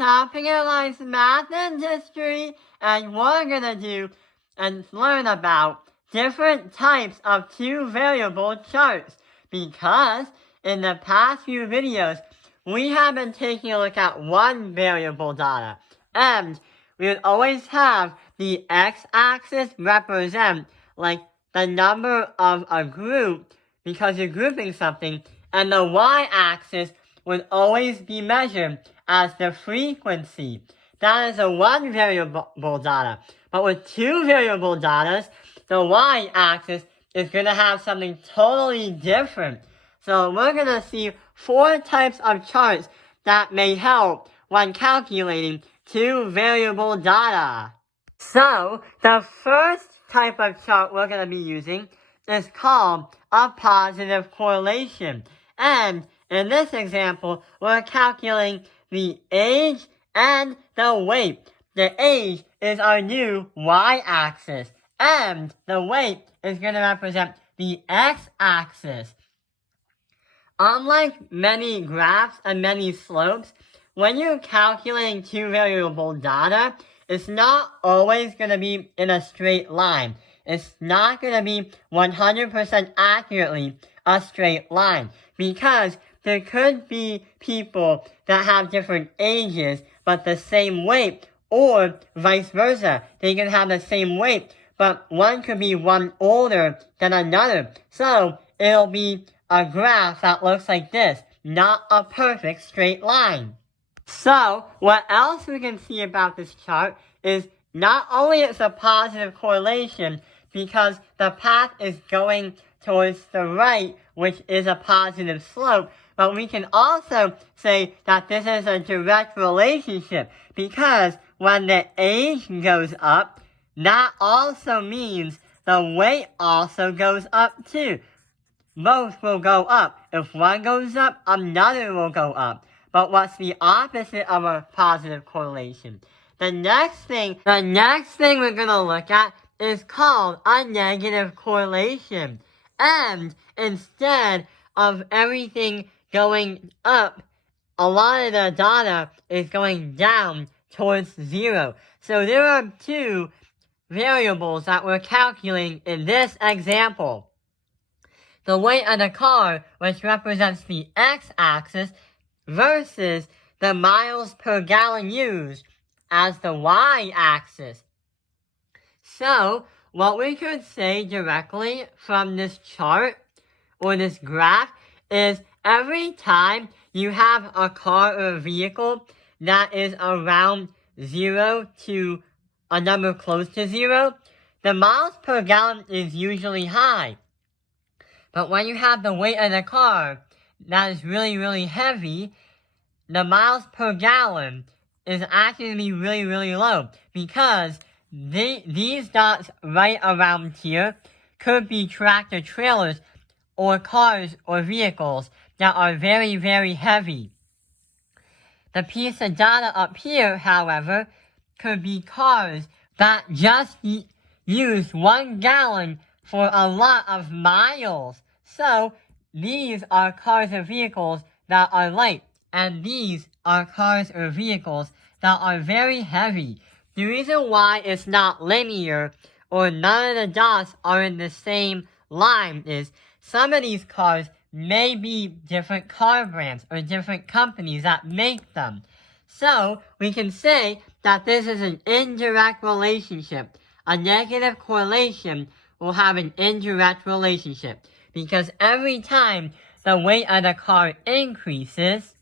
Popularized math and history, and we're gonna do and learn about different types of two-variable charts, because in the past few videos, we have been taking a look at one variable data, and we would always have the x-axis represent like the number of a group because you're grouping something, and the y-axis would always be measured as the frequency. That is a one variable data. But with two variable data, the y-axis is going to have something totally different. So we're going to see 4 types of charts that may help when calculating two variable data. So the first type of chart we're going to be using is called a positive correlation. And in this example, we're calculating the age and the weight. The age is our new y-axis, and the weight is going to represent the x-axis. Unlike many graphs and many slopes, when you're calculating two variable data, it's not always going to be in a straight line. It's not going to be 100% accurately a straight line, because there could be people that have different ages but the same weight, or vice versa. They can have the same weight, but one could be one older than another. So it'll be a graph that looks like this, not a perfect straight line. So what else we can see about this chart is not only it's a positive correlation because the path is going towards the right, which is a positive slope, but we can also say that this is a direct relationship, because when the age goes up, that also means the weight also goes up too. Both will go up. If one goes up, another will go up. But what's the opposite of a positive correlation? The next thing we're going to look at is called a negative correlation. And instead of everything going up, a lot of the data is going down towards 0. So there are 2 variables that we're calculating in this example. The weight of the car, which represents the x-axis, versus the miles per gallon used as the y-axis. So, what we could say directly from this chart, or this graph, is every time you have a car or a vehicle that is around 0 to a number close to 0, the miles per gallon is usually high. But when you have the weight of the car that is really, really heavy, the miles per gallon is actually really, really low, because these dots right around here could be tractor trailers or cars or vehicles that are very, very heavy. The piece of data up here, however, could be cars that just use 1 gallon for a lot of miles. So these are cars or vehicles that are light, and these are cars or vehicles that are very heavy. The reason why it's not linear, or none of the dots are in the same line, is some of these cars may be different car brands or different companies that make them. So we can say that this is an indirect relationship. A negative correlation will have an indirect relationship, because every time the weight of the car increases,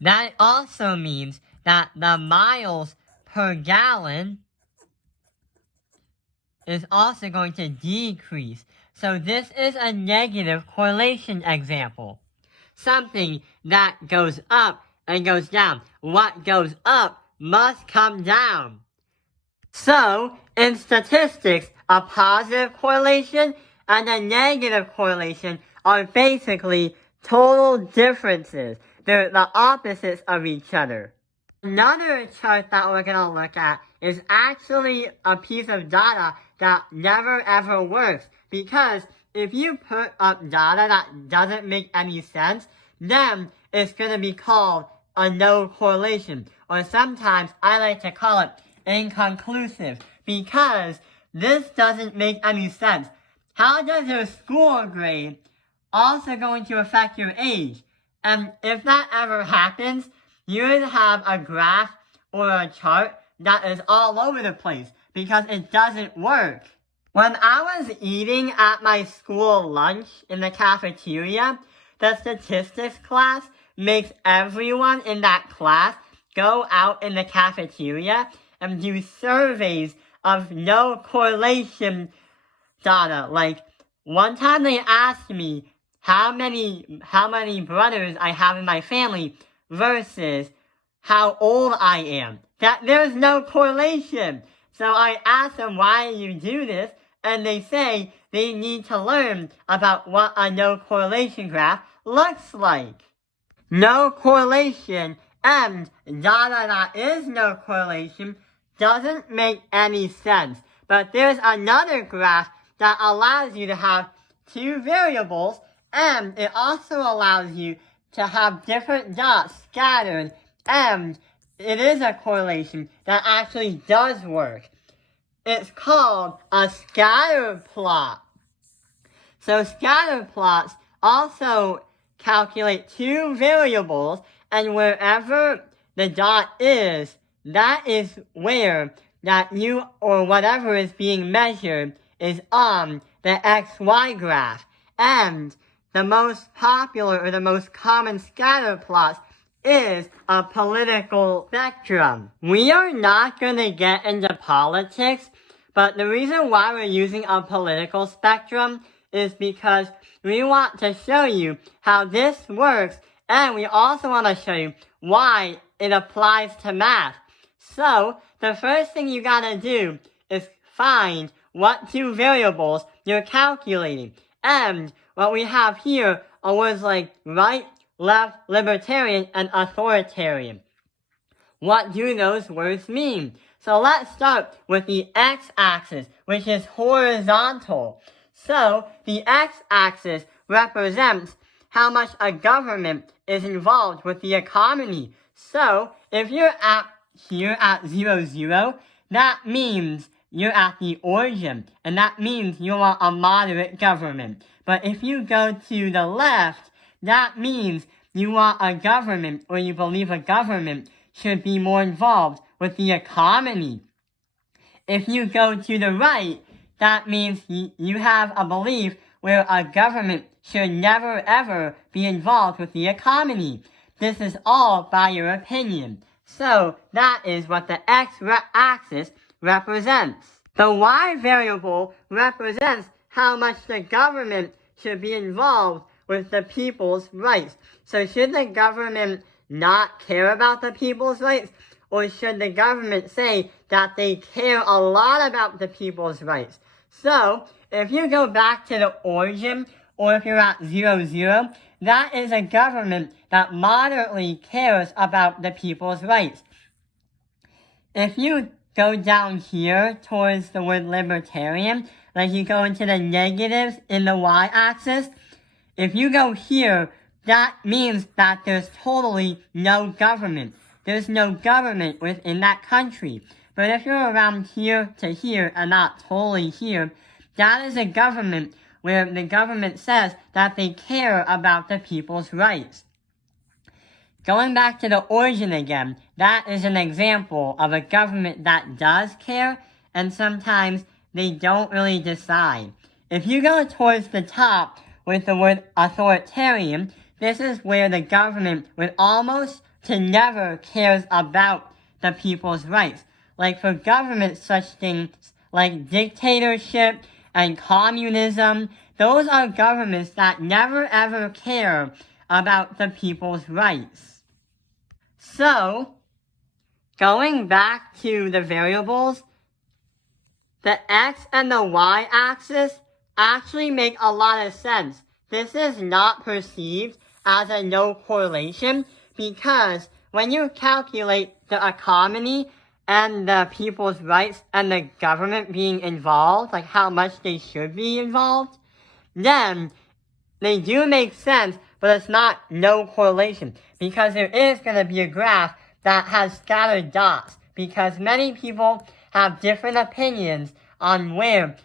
that also means that the miles per gallon is also going to decrease. So this is a negative correlation example. Something that goes up and goes down. What goes up must come down. So, in statistics, a positive correlation and a negative correlation are basically total differences. They're the opposites of each other. Another chart that we're going to look at is actually a piece of data that never ever works, because if you put up data that doesn't make any sense, then it's going to be called a no correlation. Or sometimes I like to call it inconclusive, because this doesn't make any sense. How does your school grade also going to affect your age? And if that ever happens, you would have a graph or a chart that is all over the place because it doesn't work. When I was eating at my school lunch in the cafeteria, the statistics class makes everyone in that class go out in the cafeteria and do surveys of no correlation data. Like, one time they asked me how many brothers I have in my family versus how old I am. That there's no correlation. So I asked them, why do you do this? And they say they need to learn about what a no correlation graph looks like. No correlation and data that is no correlation doesn't make any sense. But there's another graph that allows you to have two variables, and it also allows you to have different dots scattered, and it is a correlation that actually does work. It's called a scatter plot. So scatter plots also calculate two variables, and wherever the dot is, that is where that you or whatever is being measured is on the XY graph. And the most popular or the most common scatter plots is a political spectrum. We are not going to get into politics, but the reason why we're using a political spectrum is because we want to show you how this works, and we also want to show you why it applies to math. So, the first thing you gotta do is find what two variables you're calculating. And what we have here are words like right, left, libertarian, and authoritarian. What do those words mean? So let's start with the x-axis, which is horizontal. So the x-axis represents how much a government is involved with the economy. So if you're here at 0, 0, that means you're at the origin, and that means you want a moderate government. But if you go to the left, that means you want a government, or you believe a government should be more involved with the economy. If you go to the right, that means you have a belief where a government should never ever be involved with the economy. This is all by your opinion. So that is what the x-axis represents. The y variable represents how much the government should be involved with the people's rights. So should the government not care about the people's rights? Or should the government say that they care a lot about the people's rights? So, if you go back to the origin, or if you're at 0, 0, that is a government that moderately cares about the people's rights. If you go down here towards the word libertarian, like you go into the negatives in the y-axis, if you go here, that means that there's totally no government. There's no government within that country. But if you're around here to here and not totally here, that is a government where the government says that they care about the people's rights. Going back to the origin again, that is an example of a government that does care, and sometimes they don't really decide. If you go towards the top with the word authoritarian, this is where the government with almost to never cares about the people's rights. Like for governments, such things like dictatorship and communism, those are governments that never ever care about the people's rights. So, going back to the variables, the x and the y-axis actually make a lot of sense. This is not perceived as a no correlation because when you calculate the economy and the people's rights and the government being involved, like how much they should be involved, then they do make sense, but it's not no correlation, because there is going to be a graph that has scattered dots, because many people have different opinions on where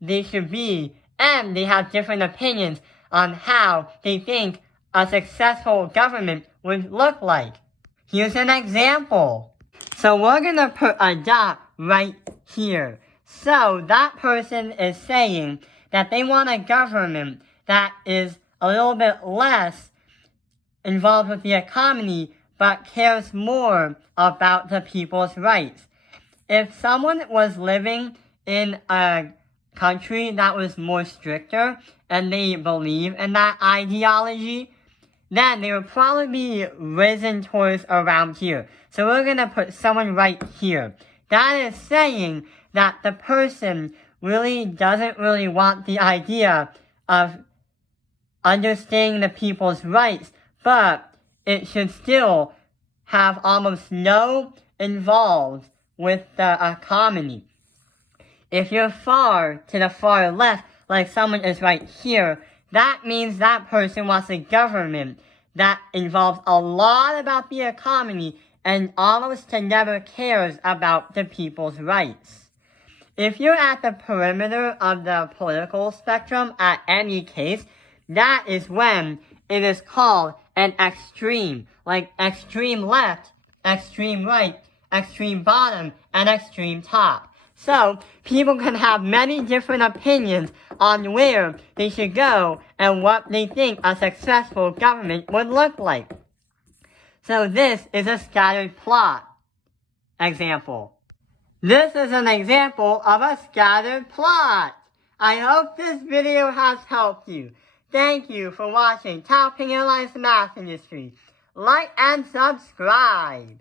they should be, and they have different opinions on how they think a successful government would look like. Here's an example. So we're going to put a dot right here. So that person is saying that they want a government that is a little bit less involved with the economy, but cares more about the people's rights. If someone was living in a country that was more stricter and they believe in that ideology, then they would probably be risen towards around here. So we're going to put someone right here. That is saying that the person really doesn't really want the idea of understanding the people's rights, but it should still have almost no involved with the economy. If you're far to the far left, like someone is right here, that means that person wants a government that involves a lot about the economy and almost never cares about the people's rights. If you're at the perimeter of the political spectrum at any case, that is when it is called an extreme, like extreme left, extreme right, extreme bottom, and extreme top. So, people can have many different opinions on where they should go and what they think a successful government would look like. So this is a scattered plot example. This is an example of a scattered plot. I hope this video has helped you. Thank you for watching Top Analyze the Math Industry. Like and subscribe.